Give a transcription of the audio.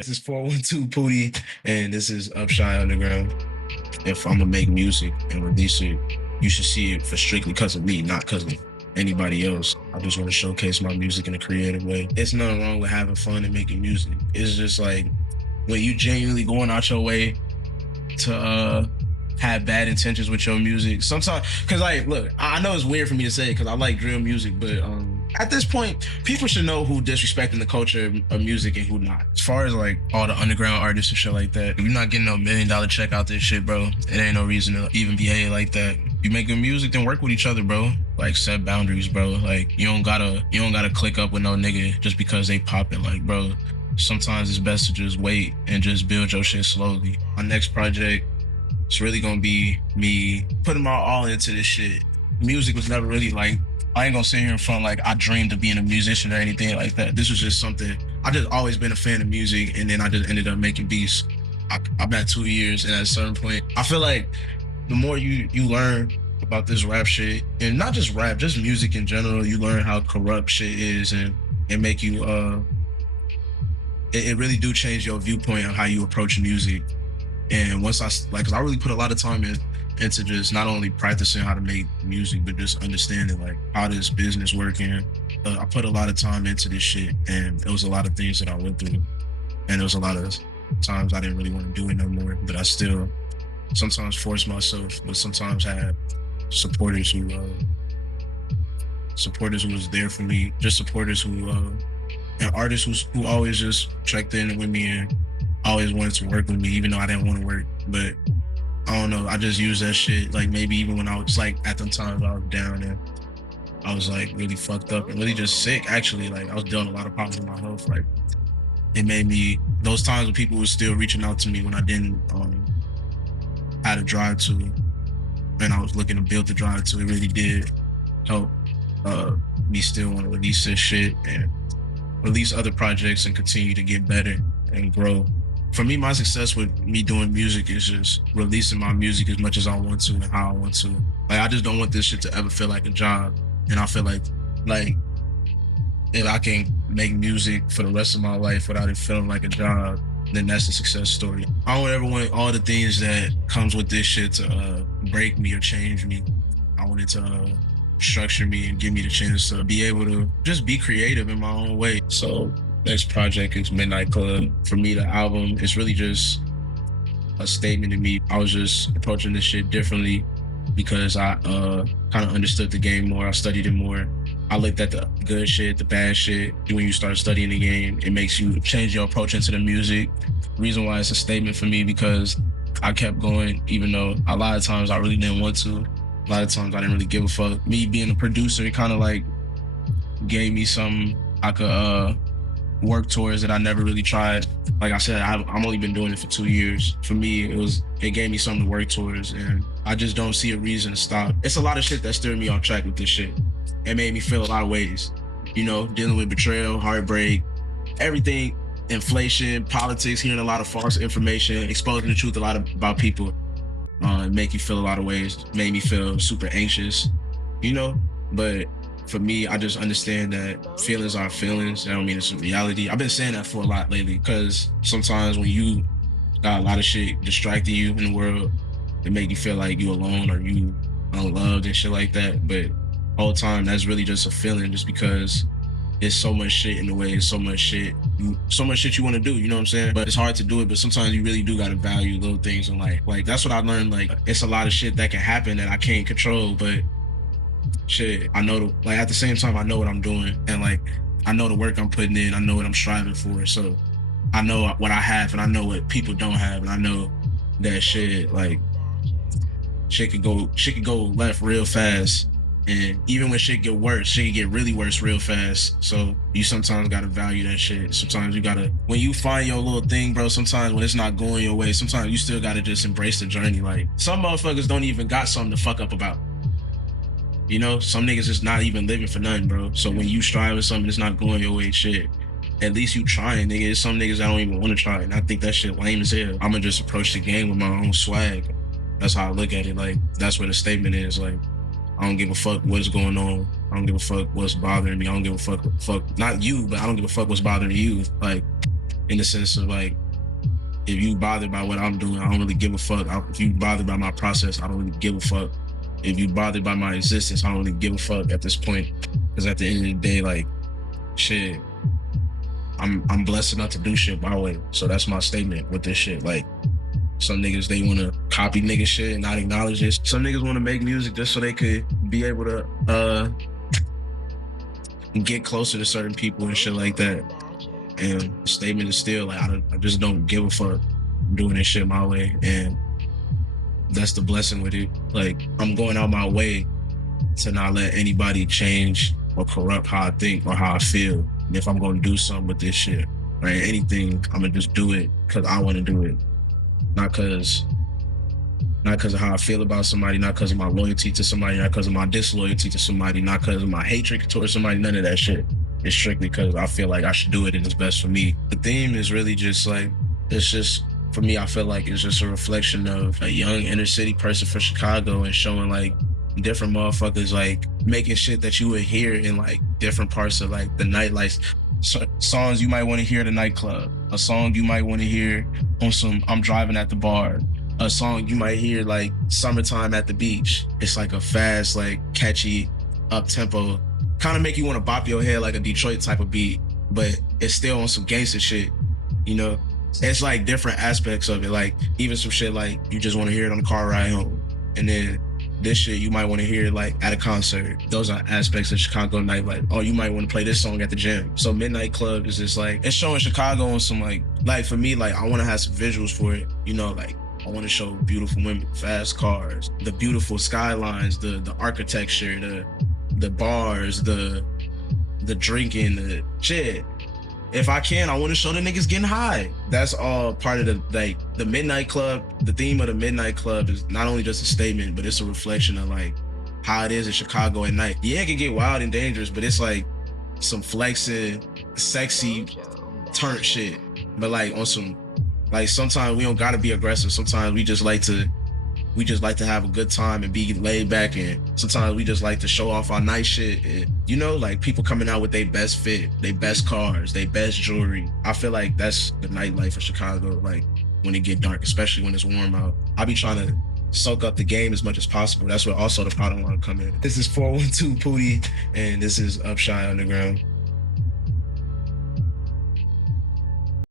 This is 412 Poodie, and this is Upshine Underground. If I'm gonna make music and release it, you should see it for strictly because of me, not because of anybody else. I just want to showcase my music in a creative way. It's nothing wrong with having fun and making music. It's just like when you genuinely going out your way to have bad intentions with your music. Sometimes, cause like, look, I know it's weird for me to say because I like drill music, but at this point, people should know who disrespecting the culture of music and who not. As far as like all the underground artists and shit like that, if you're not getting no $1 million check out this shit, bro, it ain't no reason to even behave like that. You make good music, then work with each other, bro. Like set boundaries, bro. Like you don't gotta click up with no nigga just because they popping. Like, bro, sometimes it's best to just wait and just build your shit slowly. My next project, it's really gonna be me putting my all into this shit. Music was never really like, I ain't gonna sit here in front like I dreamed of being a musician or anything like that. This was just something, I just always been a fan of music, and then I just ended up making beats. I'm at 2 years, and at a certain point, I feel like the more you learn about this rap shit, and not just rap, just music in general, you learn how corrupt shit is, and it make you, it really do change your viewpoint of how you approach music. And once cause I really put a lot of time into just not only practicing how to make music, but just understanding like how this business working. I put a lot of time into this shit, and it was a lot of things that I went through, and there was a lot of times I didn't really want to do it no more, but I still sometimes force myself, but sometimes have supporters who was there for me, just supporters who and artists who always just checked in with me and always wanted to work with me, even though I didn't want to work. But I don't know, I just use that shit, like maybe even when I was like, at the times I was down and I was like really fucked up and really just sick, actually. Like I was dealing with a lot of problems with my health. Like it made me, those times when people were still reaching out to me when I didn't have a drive to, and I was looking to build the drive to, it really did help me still want to release this shit and release other projects and continue to get better and grow. For me, my success with me doing music is just releasing my music as much as I want to and how I want to. Like, I just don't want this shit to ever feel like a job. And I feel like if I can make music for the rest of my life without it feeling like a job, then that's a success story. I don't ever want all the things that comes with this shit to break me or change me. I want it to structure me and give me the chance to be able to just be creative in my own way. So next project is Midnight Club. For me, the album is really just a statement to me. I was just approaching this shit differently because I kind of understood the game more. I studied it more. I looked at the good shit, the bad shit. When you start studying the game, it makes you change your approach into the music. The reason why it's a statement for me, because I kept going, even though a lot of times I really didn't want to. A lot of times I didn't really give a fuck. Me being a producer, it kind of like gave me something I could work towards that I never really tried. Like I said, I've only been doing it for 2 years. For me, it gave me something to work towards, and I just don't see a reason to stop. It's a lot of shit that steered me off track with this shit. It made me feel a lot of ways, you know, dealing with betrayal, heartbreak, everything, inflation, politics, hearing a lot of false information, exposing the truth a lot about people. Make you feel a lot of ways, made me feel super anxious, you know? But for me, I just understand that feelings are feelings. I don't mean it's a reality. I've been saying that for a lot lately, because sometimes when you got a lot of shit distracting you in the world, it make you feel like you alone or you unloved and shit like that. But whole time, that's really just a feeling, just because it's so much shit in the way, it's so much shit you want to do, you know what I'm saying? But it's hard to do it, but sometimes you really do gotta value little things in life. Like that's what I learned. Like it's a lot of shit that can happen that I can't control, but shit, I know like at the same time I know what I'm doing, and like I know the work I'm putting in, I know what I'm striving for. So I know what I have, and I know what people don't have, and I know that shit could go left real fast. And even when shit get worse, shit can get really worse real fast. So you sometimes gotta value that shit. Sometimes you gotta, when you find your little thing, bro, sometimes when it's not going your way, sometimes you still gotta just embrace the journey. Like some motherfuckers don't even got something to fuck up about. You know, some niggas just not even living for nothing, bro. So when you strive with something that's not going your way, shit, at least you trying, nigga. There's some niggas that don't even want to try, and I think that shit lame as hell. I'ma just approach the game with my own swag. That's how I look at it. Like that's what the statement is. Like I don't give a fuck what's going on. I don't give a fuck what's bothering me. I don't give a fuck, not you, but I don't give a fuck what's bothering you. Like in the sense of like, if you bothered by what I'm doing, I don't really give a fuck. If you bothered by my process, I don't really give a fuck. If you bothered by my existence, I don't really give a fuck at this point. Because at the end of the day, like, shit, I'm blessed enough to do shit my way. So that's my statement with this shit. Like, some niggas, they want to copy nigga shit and not acknowledge this. Some niggas want to make music just so they could be able to get closer to certain people and shit like that. And the statement is still like, I just don't give a fuck. I'm doing this shit my way. And that's the blessing with it. Like, I'm going out my way to not let anybody change or corrupt how I think or how I feel. And if I'm going to do something with this shit, right, anything, I'm going to just do it because I want to do it. Not because of how I feel about somebody, not because of my loyalty to somebody, not because of my disloyalty to somebody, not because of my hatred towards somebody, none of that shit. It's strictly because I feel like I should do it and it's best for me. The theme is really just like, it's just, for me, I feel like it's just a reflection of a young inner city person from Chicago and showing like different motherfuckers like making shit that you would hear in like different parts of like the nightlife. Songs you might want to hear at a nightclub, a song you might want to hear on some I'm driving at the bar, a song you might hear like summertime at the beach. It's like a fast, like catchy, up tempo, kind of make you want to bop your head like a Detroit type of beat, but it's still on some gangster shit, you know? It's like different aspects of it, like even some shit like you just want to hear it on the car ride home, and then this shit you might want to hear like at a concert. Those are aspects of Chicago nightlife. Oh, you might want to play this song at the gym. So Midnight Club is just like, it's showing Chicago on some like for me, like I want to have some visuals for it, you know, like I want to show beautiful women, fast cars, the beautiful skylines, the architecture, the bars, the drinking, the shit. If I can, I want to show the niggas getting high. That's all part of the Midnight Club. The theme of the Midnight Club is not only just a statement, but it's a reflection of like how it is in Chicago at night. Yeah, it can get wild and dangerous, but it's like some flexing, sexy, turnt shit. But like on some, like sometimes we don't gotta be aggressive. Sometimes we just like to have a good time and be laid back, and sometimes we just like to show off our nice shit. And, you know, like people coming out with their best fit, their best cars, their best jewelry. I feel like that's the nightlife of Chicago, like when it get dark, especially when it's warm out. I be trying to soak up the game as much as possible. That's where also the product line come in. This is 412 Poodie, and this is Upshine Underground.